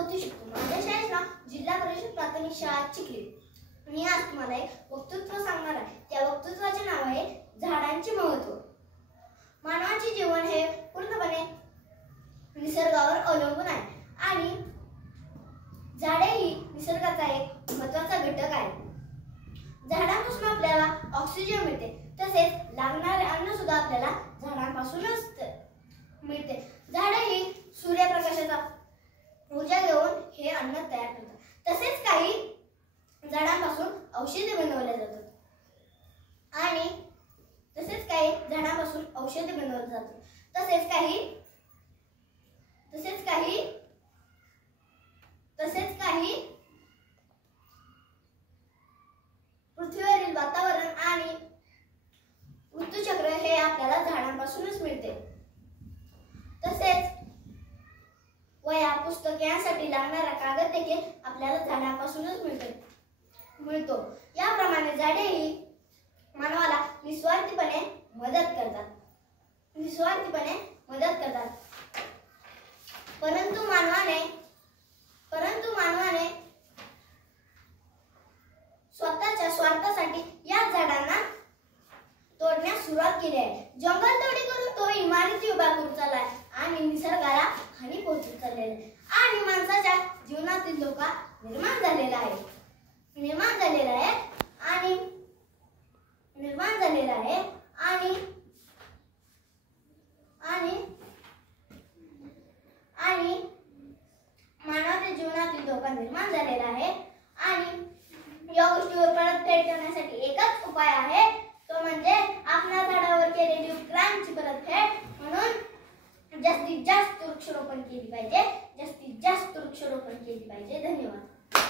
4थी शिकतो. माझ्या शाळेचं नाव जिल्हा परिषद प्राथमिक शाळा चिखली. मी आज तुम्हाला एक वक्तृत्व सांगणार आहे. त्या वक्तृत्वाचे नाव आहे झाडांचे महत्त्व. मानवाचे जीवन हे पूर्णपणे निसर्गावर अवलंबून आहे आणि झाडे ही निसर्गाचा एक महत्त्वाचा घटक आहे. झाडांपासून आपल्याला ऑक्सिजन मिळते, तसेच लागणारे अन्न सुद्धा आपल्याला झाडांपासूनच मिळते. झाडे ही सूर्यप्रकाशाचा ऊर्जा घेऊन हे अन्न तयार करतात. तसेच काही झाडांपासून औषधे बनवल्या जातात आणि तसेच काही पृथ्वीवरील वातावरण आणि ऋतुचक्र हे आपल्याला झाडांपासूनच मिळते. तसेच वह्या, पुस्तके यांसाठी लागणारा कागद देखील आपल्याला झाडांपासूनच मिळतो. याप्रमाणे झाडे ही मानवाला निस्वार्थीपणे मदत करतात. परंतु मानवाने स्वतःच्या स्वार्थासाठी या झाडांना तोडण्यास सुरुवात केली आहे. जंगलतोडी करून तो इमारती उभा करून चाललाय आणि निसर्गाला हानी पोहोचवत चाललेला आहे आणि माणसाच्या जीवनातील धोका निर्माण झालेला आहे आणि या गोष्टीवर परतफेड करण्यासाठी एकच उपाय आहे, तो म्हणजे आपल्या झाडावर केलेली उपक्रांतीची परतफेड. म्हणून जास्तीत जास्त वृक्षारोपण केली पाहिजे.